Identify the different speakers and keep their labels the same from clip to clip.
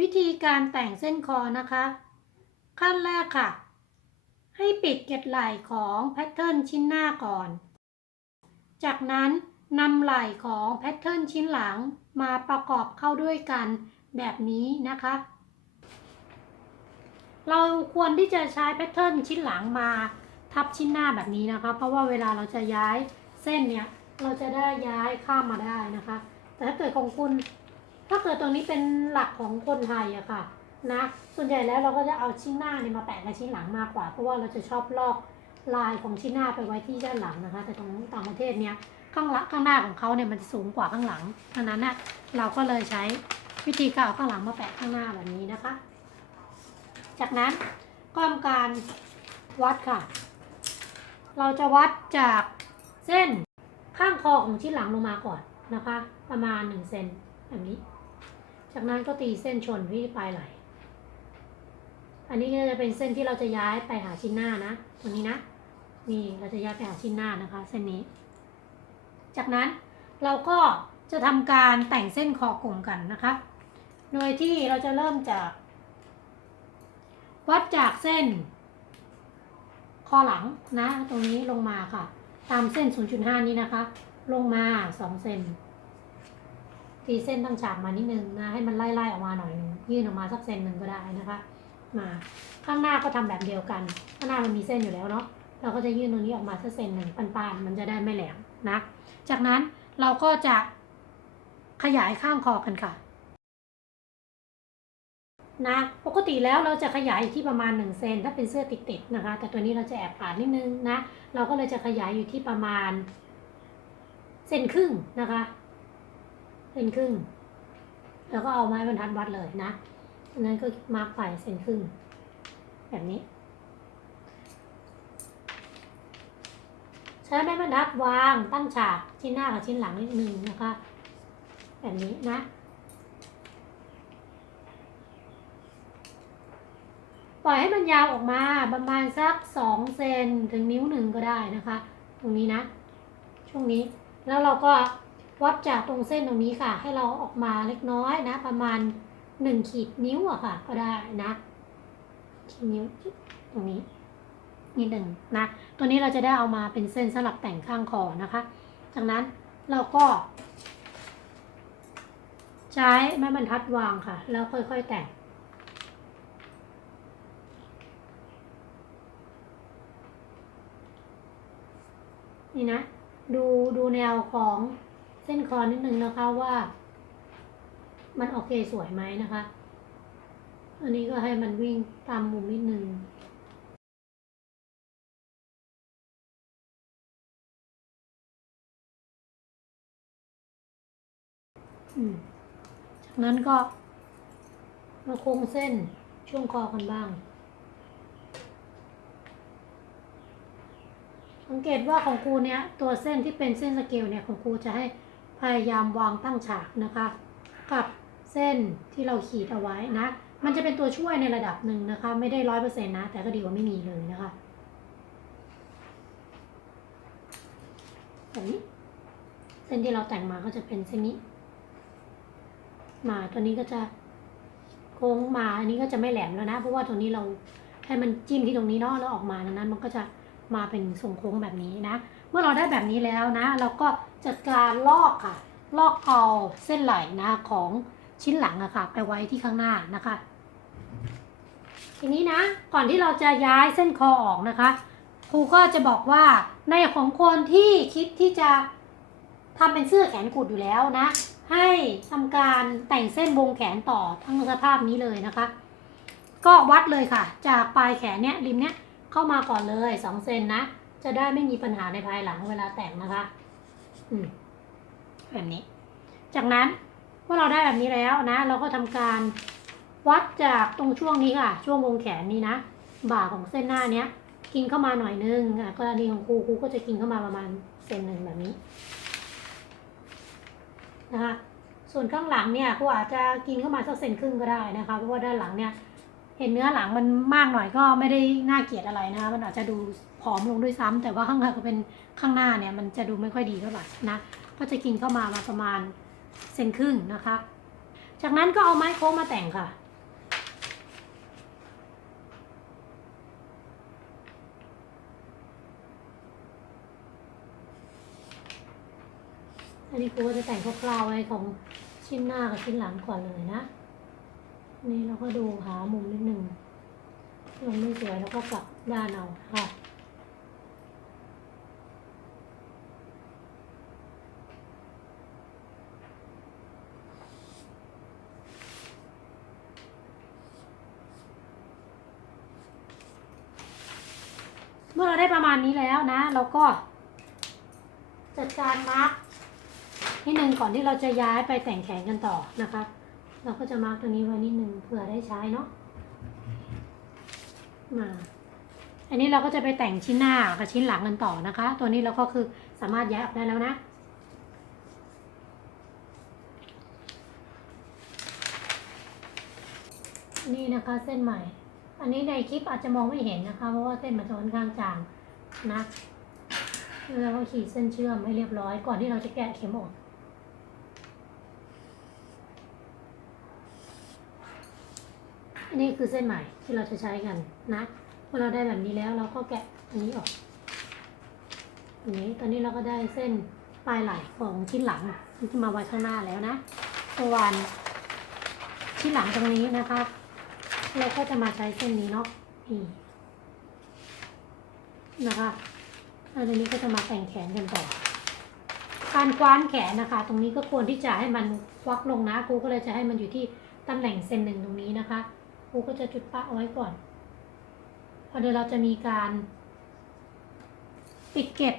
Speaker 1: วิธีการแต่งเส้นคอนะคะ ขั้นแรกค่ะ ให้ปิดเกล็ดไหล่ของแพทเทิร์นชิ้นหน้าก่อน จากนั้นนำไหล่ของแพทเทิร์นชิ้นหลังมาประกอบเข้าด้วยกันแบบนี้นะคะ เราควรที่จะใช้แพทเทิร์นชิ้นหลังมาทับชิ้นหน้าแบบนี้นะคะ เพราะว่าเวลาเราจะย้ายเส้นเนี่ยเราจะได้ย้ายข้ามมาได้นะคะ แต่ถ้าเกิดของคุณ ถ้าเกิดตรงนี้เป็นหลักของคนไทยอะค่ะนะ ส่วนใหญ่แล้วเราก็จะเอาชิ้นหน้าเนี่ยมาแปะกับชิ้นหลังมากกว่า เพราะว่าเราจะชอบลอกลายของชิ้นหน้าไปไว้ที่ด้านหลังนะคะ แต่ของต่างประเทศเนี่ยข้างหลังข้างหน้าของเขาเนี่ยมันสูงกว่าข้างหลังดังนั้นนะเราก็เลยใช้วิธีการเอาข้างหลังมาแปะข้างหน้าแบบนี้นะคะ จากนั้นก็ทำการวัดค่ะ เราจะวัดจากเส้นข้างคอของชิ้นหลังลงมาก่อนนะคะ ประมาณ1เซนแบบนี้ จากนั้นก็ตีเส้นชนที่ปลายไหล อันนี้ก็จะเป็นเส้นที่เราจะย้ายไปหาชิ้นหน้านะ ตรงนี้นะ นี่เราจะย้ายไปหาชิ้นหน้านะคะ เส้นนี้ จากนั้นเราก็จะทำการแต่งเส้นคอกลมกันนะคะ โดยที่เราจะเริ่มจาก วัดจากเส้น คอหลังนะ ตรงนี้ลงมาค่ะ ตามเส้น 0.5 นี้นะคะ ลงมา 2 เซน ตีเส้นตั้งฉากมานิดนึงนะให้มันไล่ๆออกมาหน่อยนึงยื่นออกมาสักเซนหนึ่งก็ได้นะคะมาข้างหน้าก็ทำแบบเดียวกันข้างหน้ามันมีเส้นอยู่แล้วเนาะเราก็จะยื่นตรงนี้ออกมาสักเซนหนึ่งปานๆมันจะได้ไม่แหลมนะ จากนั้นเราก็จะขยายข้างคอกันค่ะนะปกติแล้วเราจะขยายอยู่ที่ประมาณ1เซนถ้าเป็นเสื้อติดๆนะคะ แต่ตัวนี้เราจะแอบปาดนิดนึงนะ เราก็เลยจะขยายอยู่ที่ประมาณเซนครึ่งนะคะ นครึ่ง แล้วก็เอาไม้บรรทัดวัดเลยนะอันนั้นก็มาร์กไปเซนครึ่ง แบบนี้ ใช้ไม้บรรทัดวางตั้งฉากชิ้นหน้ากับชิ้นหลังนิดนึงนะคะ แบบนี้นะปล่อยให้มันยาวออกมาประมาณสักสองเซนถึงนิ้วหนึ่งก็ได้นะคะ ตรงนี้นะ ช่วงนี้แล้วเราก็ วัดจากตรงเส้นตรงนี้ค่ะ ให้เราออกมาเล็กน้อยนะ ประมาณหนึ่งขีดนิ้วอะค่ะ ก็ได้นะขีดนิ้วตรงนี้นิดหนึ่งนะ ตัวนี้เราจะได้เอามาเป็นเส้นสลับแต่งข้างคอนะคะ จากนั้นเราก็ ใช้ไม้บรรทัดวางค่ะ แล้วค่อยๆแต่งนี่นะ ดูดูแนวของ ส้นคอนิดนึงนะคะว่า มันโอเคสวยไหมนะคะ อันนี้ก็ให้มันวิ่งตามมุมนิดนึงจากนั้นก็มาโค้งเส้นช่วงคอกันบ้าง สังเกตว่าของครูเนี้ยตัวเส้นที่เป็นเส้นสเกลเนี่ยของครูจะให้ พยายามวางตั้งฉากนะคะ กับเส้นที่เราขีดเอาไว้นะ มันจะเป็นตัวช่วยในระดับหนึ่งนะคะ ไม่ได้ร้อยเปอร์เซ็นต์นะ แต่ก็ดีกว่าไม่มีเลยนะคะแบบนี้เส้นที่เราแต่งมาก็จะเป็นเส้นนี้ มาตัวนี้ก็จะโค้งมาอันนี้ก็จะไม่แหลมแล้วนะ เพราะว่าตัวนี้เราให้มันจิ้มที่ตรงนี้เนาะแล้วออกมาดังนั้นมันก็จะมาเป็นทรงโค้งแบบนี้นะ เมื่อเราได้แบบนี้แล้วนะ เราก็จัดการลอกค่ะ ลอกเอาเส้นไหลนะของชิ้นหลังอะค่ะ ไปไว้ที่ข้างหน้านะคะ ทีนี้นะ ก่อนที่เราจะย้ายเส้นคอออกนะคะ ครูก็จะบอกว่าในของคนที่คิดที่จะทำเป็นเสื้อแขนกุดอยู่แล้วนะ ให้ทำการแต่งเส้นวงแขนต่อทั้งสภาพนี้เลยนะคะ ก็วัดเลยค่ะ จากปลายแขนเนี้ยริมเนี้ยเข้ามาก่อนเลยสองเซนนะ จะได้ไม่มีปัญหาในภายหลังเวลาแต่งนะคะ อืม แบบนี้ จากนั้นเมื่อเราได้แบบนี้แล้วนะ เราก็ทำการวัดจากตรงช่วงนี้ค่ะ ช่วงวงแขนนี้นะ บ่าของเส้นหน้าเนี้ย กินเข้ามาหน่อยนึงอะกรณีของครูครูก็จะกินเข้ามาประมาณเซนหนึ่งแบบนี้นะคะส่วนข้างหลังเนี่ยครูอาจจะกินเข้ามาสักเซนครึ่งก็ได้นะคะ เพราะว่าด้านหลังเนี่ย เห็นเนื้อหลังมันมากหน่อยก็ไม่ได้น่าเกลียดอะไรนะคะมันอาจจะดูผอมลงด้วยซ้ำ แต่ว่าข้างหลังก็เป็นข้างหน้าเนี่ยมันจะดูไม่ค่อยดีเท่าไหร่นะก็จะกินเข้ามามาประมาณเซนครึ่งนะคะ จากนั้นก็เอาไม้โค้งมาแต่งค่ะอันนี้ครูจะแต่งคร่าวๆไว้ของชิ้นหน้ากับชิ้นหลังก่อนเลยนะ นี่เราก็ดูหามุมนิดหนึ่งมุมไม่สวยแล้วก็กลับด้านเอาค่ะเมื่อเราได้ประมาณนี้แล้วนะ เราก็ จัดการมาร์กนิดนึงก่อนที่เราจะย้ายไปแต่งแขนกันต่อนะคะ เราก็จะมาร์กตรงนี้ไว้นิดนึงเผื่อได้ใช้เนาะมาอันนี้เราก็จะไปแต่งชิ้นหน้ากับชิ้นหลังกันต่อนะคะ ตัวนี้เราก็คือสามารถย้ายออกได้แล้วนะนี่นะคะเส้นใหม่ อันนี้ในคลิปอาจจะมองไม่เห็นนะคะ เพราะว่าเส้นมันจะค่อนข้างจางนะ แล้วก็ขีดเส้นเชื่อมให้เรียบร้อยก่อนที่เราจะแกะเข็มออก อั นนี้คือเส้นใหม่ที่เราจะใช้กันนะเมื่อเราได้แบบนี้แล้วเราก็แกะอันนี้ออกอันนี้ตอนนี้เราก็ได้เส้นปลายไหล่ของชิ้นหลังที่มาไว้ข้างหน้าแล้วนะตัววันชิ้นหลังตรงนี้นะคะเราก็จะมาใช้เส้นนี้เนาะนี่นะคะอันนี้ก็จะมาแต่งแขนกันต่อการคว้านแขนนะคะ ตรงนี้ก็ควรที่จะให้มันควักลงนะครูก็เลยจะให้มันอยู่ที่ตำแหน่งเซนหนึ่งตรงนี้นะคะ ครูก็จะจุดปะเอาไว้ก่อน พอเดี๋ยวเราจะมีการปิดเก็บ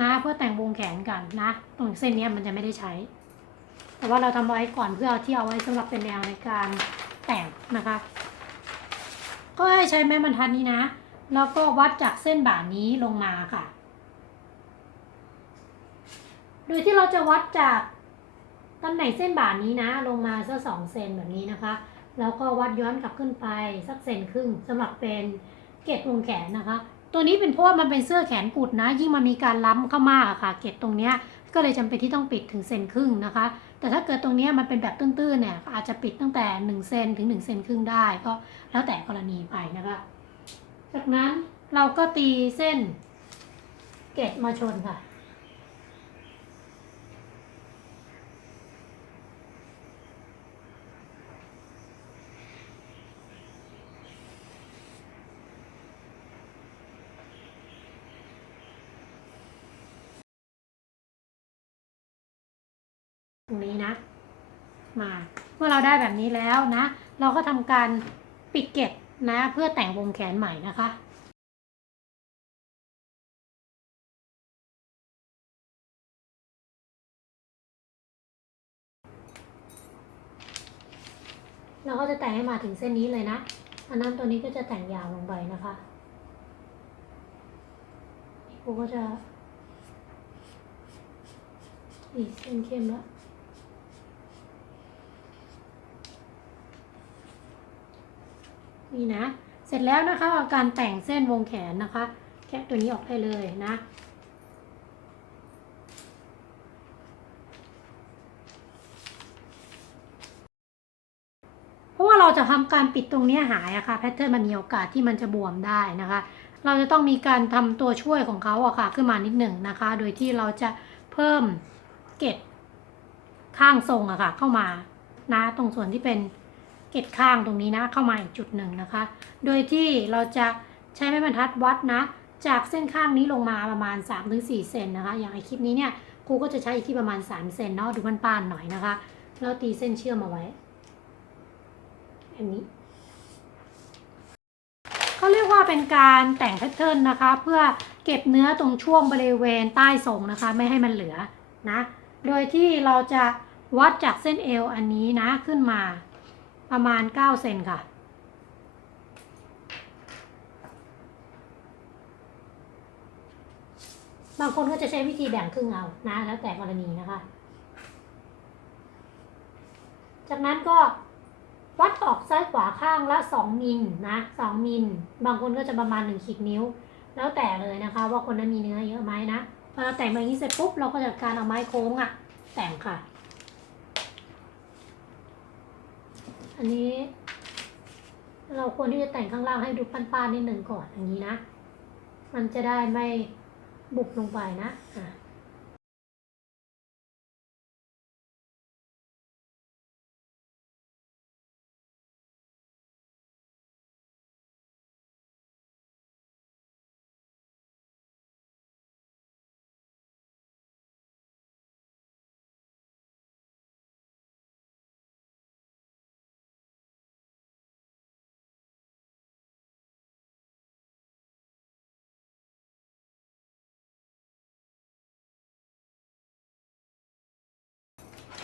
Speaker 1: นะเพื่อแต่งวงแขนกันนะ ตรงเส้นนี้มันจะไม่ได้ใช้ แต่ว่าเราทำไว้ก่อนเพื่อเอาที่เอาไว้สำหรับเป็นแนวในการแต่งนะคะ ก็ให้ใช้แม่บรรทัดนี้นะ แล้วก็วัดจากเส้นบ่านี้ลงมาค่ะ โดยที่เราจะวัดจากตำแหน่งเส้นบ่านี้นะ ลงมาสักสองเซนแบบนี้นะคะ แล้วก็วัดย้อนกลับขึ้นไปสักเซนครึ่งสำหรับเป็นเกล็ดวงแขนนะคะ ตัวนี้เป็นเพราะว่ามันเป็นเสื้อแขนกุดนะ ยิ่งมันมีการล้ำเข้ามาอะค่ะ เกล็ดตรงเนี้ยก็เลยจำเป็นที่ต้องปิดถึงเซนครึ่งนะคะ แต่ถ้าเกิดตรงนี้มันเป็นแบบตื้นๆเนี่ยอาจจะปิดตั้งแต่1เซนถึง1เซนครึ่งได้ก็แล้วแต่กรณีไปนะคะ จากนั้นเราก็ตีเส้นเกล็ดมาชนค่ะ ต รงนี้นะ มา เมื่อเราได้แบบนี้แล้วนะ เราก็ทำการปิดเกล็ดนะ เพื่อแต่งวงแขนใหม่นะคะเราก็จะแต่งให้มาถึงเส้นนี้เลยนะ อันนั้นตัวนี้ก็จะแต่งยาวลงไปนะคะครูก็จะอีกเส้นเข้มแล้ว นี่นะ เสร็จแล้วนะคะการแต่งเส้นวงแขนนะคะ แคะตัวนี้ออกได้เลยนะเพราะว่าเราจะทำการปิดตรงนี้หายอะค่ะแพทเทิร์นมันมีโอกาสที่มันจะบวมได้นะคะ เราจะต้องมีการทำตัวช่วยของเขาอะค่ะขึ้นมานิดหนึ่งนะคะ โดยที่เราจะเพิ่มเกล็ดข้างทรงอะค่ะเข้ามานะตรงส่วนที่เป็น เกล็ดข้างตรงนี้นะเข้ามาอีกจุดหนึ่งนะคะ โดยที่เราจะใช้ไม้บรรทัดวัดนะ จากเส้นข้างนี้ลงมาประมาณ 3-4เซนนะคะ อย่างไอคลิปนี้เนี่ยครูก็จะใช้อยู่ที่ประมาณ 3 เซนเนาะดูมันป้านหน่อยนะคะ แล้วตีเส้นเชื่อมเอาไว้อันนี้เขาเรียกว่าเป็นการแต่งแพทเทิร์นนะคะ เพื่อเก็บเนื้อตรงช่วงบริเวณใต้ทรงนะคะ ไม่ให้มันเหลือนะ โดยที่เราจะวัดจากเส้นเอวอันนี้นะขึ้นมา ประมาณ 9 เซนค่ะ บางคนก็จะใช้วิธีแบ่งครึ่งเอานะ แล้วแต่กรณีนะคะ จากนั้นก็วัดออกซ้ายขวาข้างละ 2 มิลนะ2มิล บางคนก็จะประมาณ 1 ขีดนิ้ว แล้วแต่เลยนะคะ ว่าคนนั้นมีเนื้อเยอะไหมนะพอเราแต่งมาอย่างนี้เสร็จปุ๊บเราก็จัดการเอาไม้โค้งอะแต่งค่ะ อันนี้ เราควรที่จะแต่งข้างล่างให้ดูป้านๆนิดหนึ่งก่อนอย่างนี้นะ มันจะได้ไม่บุบลงไปนะอะ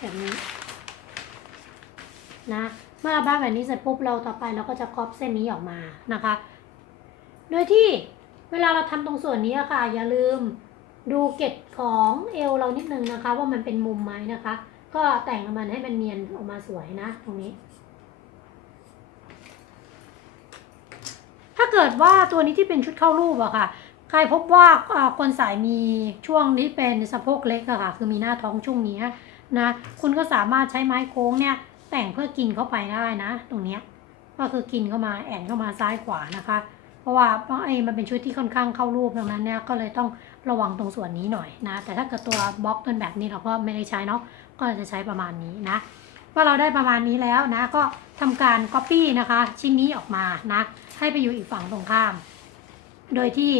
Speaker 1: แบบนี้นะเมื่อเราบ้าแบบนี้เสร็จปุ๊บเราต่อไปเราก็จะก๊อปเส้นนี้ออกมานะคะ โดยที่เวลาเราทำตรงส่วนนี้ค่ะ อย่าลืมดูเกล็ดของเอวเรานิดนึงนะคะ ว่ามันเป็นมุมไหมนะคะ ก็แต่งมันให้มันเนียนออกมาสวยนะ ตรงนี้ ถ้าเกิดว่าตัวนี้ที่เป็นชุดเข้ารูปอะค่ะ ใครพบว่าคนสายมีช่วงที่เป็นสะโพกเล็กอะค่ะ คือมีหน้าท้องช่วงเนี้ นะคุณก็สามารถใช้ไม้โค้งเนี่ยแต่งเพื่อกินเข้าไปได้นะ ตรงเนี้ยก็คือกินเข้ามาแอนเข้ามาซ้ายขวานะคะ เพราะว่าไอ้มันเป็นชุดที่ค่อนข้างเข้ารูปดังนั้นเนี่ยก็เลยต้องระวังตรงส่วนนี้หน่อยนะ แต่ถ้าเกิดตัวบล็อกเป็นแบบนี้เราก็ไม่ได้ใช้เนาะก็จะใช้ประมาณนี้นะว่าเราได้ประมาณนี้แล้วนะ ก็ทำการ Copy นะคะ ชิ้นนี้ออกมานะให้ไปอยู่อีกฝั่งตรงข้าม โดยที่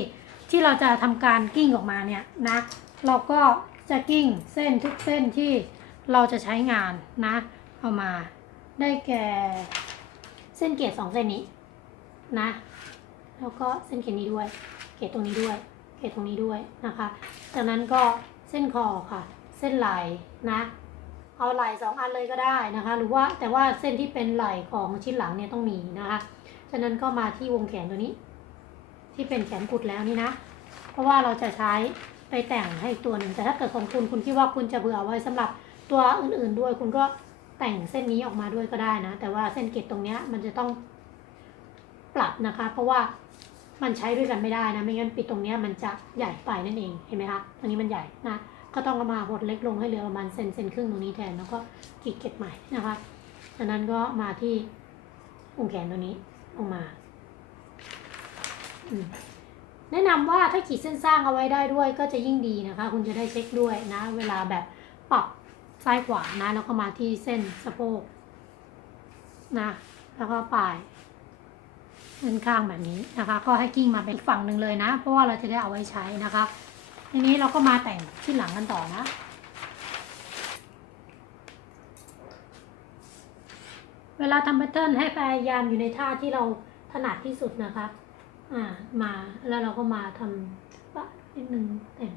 Speaker 1: ที่เราจะทำการกิ้งออกมาเนี่ยนะ เราก็จะกิ้งเส้นทุกเส้นที่ เราจะใช้งานนะ เอามาได้แก่เส้นเกตสองเส้นนี้นะ แล้วก็เส้นเกตนี้ด้วย เกตตรงนี้ด้วย เกตตรงนี้ด้วยนะคะ จากนั้นก็เส้นคอค่ะ เส้นไหล่นะ เอาไหล่สองอันเลยก็ได้นะคะ หรือว่าแต่ว่าเส้นที่เป็นไหล่ของชิ้นหลังเนี่ยต้องมีนะคะ จากนั้นก็มาที่วงแขนตัวนี้ ที่เป็นแขนกุดแล้วนี่นะ เพราะว่าเราจะใช้ไปแต่งให้ตัวหนึ่งแต่ถ้าเกิดของคุณคุณคิดว่าคุณจะเบื่อไว้สำหรับ ตัวอื่นๆด้วยคุณก็แต่งเส้นนี้ออกมาด้วยก็ได้นะ แต่ว่าเส้นเกล็ดตรงเนี้ยมันจะต้องปรับนะคะ เพราะว่ามันใช้ด้วยกันไม่ได้นะ ไม่งั้นปิดตรงเนี้ยมันจะใหญ่ไปนั่นเองเห็นไหมคะตรงนี้มันใหญ่นะก็ต้องเอามาหดเล็กลงให้เหลือประมาณเซนเซนครึ่งตรงนี้แทนแล้วก็กรีดเกล็ดใหม่นะคะจากนั้นก็มาที่วงแขนตัวนี้ออกมาแนะนำว่าถ้าขีดเส้นสร้างเอาไว้ได้ด้วยก็จะยิ่งดีนะคะ คุณจะได้เช็คด้วยนะ เวลาแบบปรับ ซ้ายขวานะ แล้วก็มาที่เส้นสะโพกนะ แล้วก็ปลายด้านข้างแบบนี้นะคะ ก็ให้กิ้งมาเป็นอีกฝั่งหนึ่งเลยนะ เพราะว่าเราจะได้เอาไว้ใช้นะคะ ทีนี้เราก็มาแต่งที่หลังกันต่อนะเวลาทำแพทเทิร์นให้พยายามอยู่ในท่าที่เราถนัดที่สุดนะคะ อ่า มาแล้วเราก็มาทำปะนิดนึงแต่ง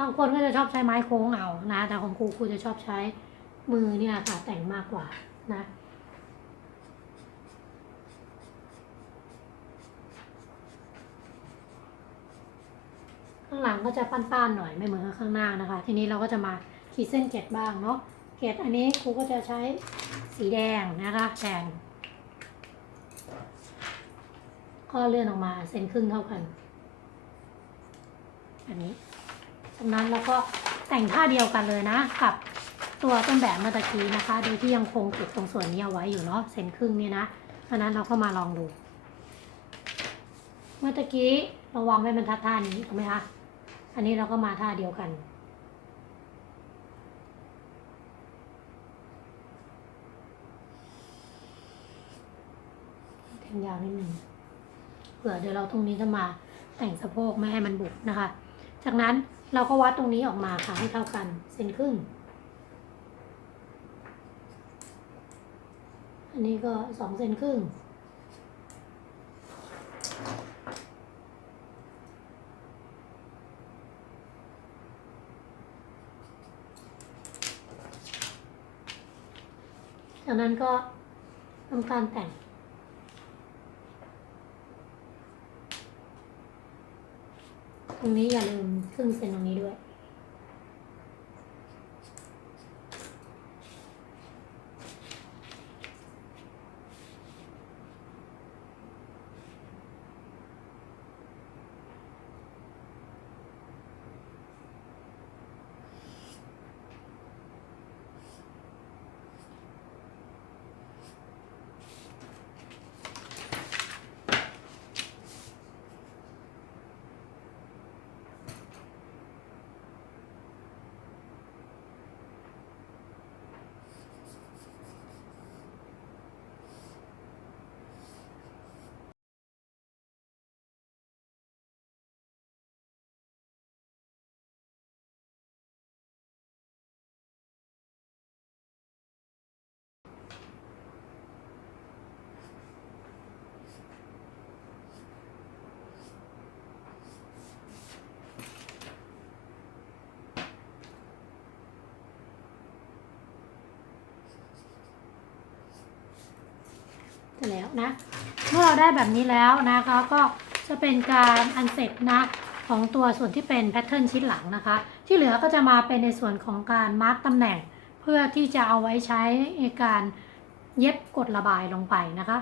Speaker 1: บางคนก็จะชอบใช้ไม้โค้งเอานะ แต่ของครูครูจะชอบใช้มือเนี่ยค่ะแต่งมากกว่านะข้างหลังก็จะป้านๆหน่อยไม่เหมือนข้างหน้านะคะ ทีนี้เราก็จะมาขีดเส้นเกล็ดบ้างเนาะเกล็ดอันนี้ครูก็จะใช้สีแดงนะคะแทนก็เลื่อนออกมาเซนครึ่งเท่ากัน อันนี้ จากนั้นเราก็แต่งท่าเดียวกันเลยนะกับตัวต้นแบบเมื่อตะกี้นะคะ โดยที่ยังคงเก็บตรงส่วนนี้เอาไว้อยู่เนาะเซนครึ่งเนี่ยนะเพราะนั้นเราก็มาลองดู เมื่อตะกี้เราวางไว้บรรทัดท่านี้ถูกไหมคะอันนี้เราก็มาท่าเดียวกันแทงยาวนิดนึงเผื่อเดี๋ยวเราตรงนี้จะมาแต่งสะโพกไม่ให้มันบุบนะคะ จากนั้น เราก็วัดตรงนี้ออกมาค่ะให้เท่ากัน เซนครึ่ง อันนี้ก็สองเซนครึ่ง จากนั้นก็ทำการแต่ง ตรงนี้อย่าลืมครึ่งเซนตรงนี้ด้วย แล้วนะ เมื่อเราได้แบบนี้แล้วนะคะก็จะเป็นการอันเสร็จนะของตัวส่วนที่เป็นแพทเทิร์นชิ้นหลังนะคะ ที่เหลือก็จะมาเป็นในส่วนของการมาร์กตำแหน่ง เพื่อที่จะเอาไว้ใช้ในการเย็บกดระบายลงไปนะคะ